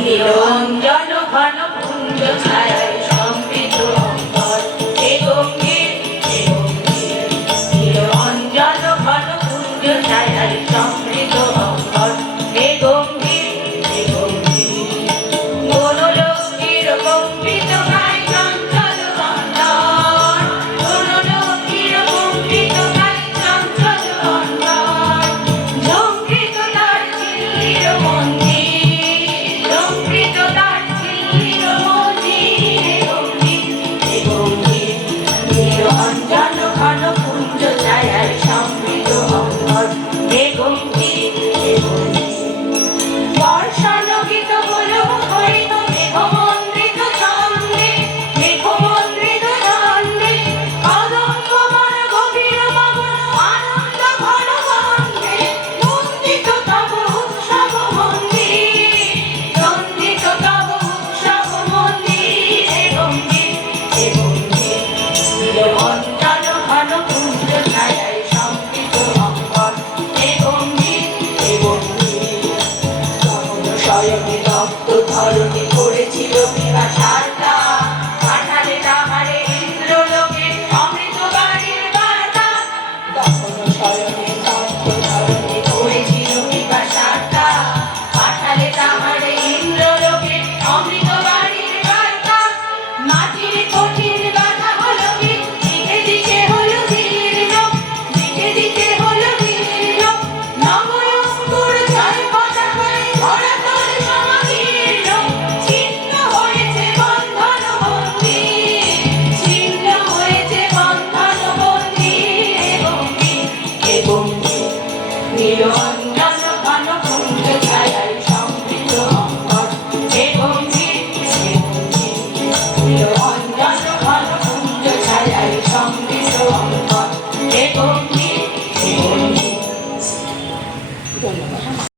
নিরঞ্জন ঘন কুঞ্জ ছায়ায় সমৃত অন্তর হে গম্ভীর নিরঞ্জন ঘন কুঞ্জ ছায়ায় সমৃত অন্তর হে গম্ভীর বনলক্ষ্মীর কম্পিত গায়ে চঞ্চল বন্দর বনলক্ষ্মীর কম্পিত গায়ে চঞ্চল বন্দর ঝঙ্কৃত তার ঝিল্লির মন্দির ঝঙ্কৃত তার ঝিল্লির মন্দির হে গম্ভীর নিরঞ্জন ঘন কুঞ্জ ছায়ায় সমৃত অন্তর হে গম্ভীর বর্ষালোকিত হলো হরিত মেঘমন্ডিত ছন্দে মেঘমন্ডিত ছন্দে কদম্ব বন গভীর গগন আনন্দ ঘন বন্দে নন্দিত তব উৎসব মন্দির নন্দিত তব উৎসব মন্দির হে গম্ভীর নিরঞ্জন ঘন কুঞ্জ ছায়ায় সমৃত অন্তর হে গম্ভীর শয়নে তপ্ত ধরণী করেছিল বিভাষার্তা পাঠালে তাহারে ইন্দ্রলোকে অমৃত বাণীর বার্তা তখন শয়নে তপ্ত ধরণী করেছিল বিভাষার্তা পাঠালে তাহারে ইন্দ্রলোকে অমৃত বাণীর বার্তা মাটির কঠিন বাধা হলো কি দিকে দিকে হলো দীর্ণ দিকে দিকে হলো দীর্ণ নবয়ঙ্কুর জয় পতাকায় ধরাতল সমাকীর্ণ ছিন্ন হয়েছে বন্ধন বন্দী ছিন্ন হয়েছে বন্ধন বন্দী হে গম্ভীর নিরঞ্জন ঘন কুঞ্জ ছায়ায় সমৃত অন্তর হে গম্ভীর নিরঞ্জন ঘন কুঞ্জ ছায়ায় সমৃত অন্তর হে গম্ভীর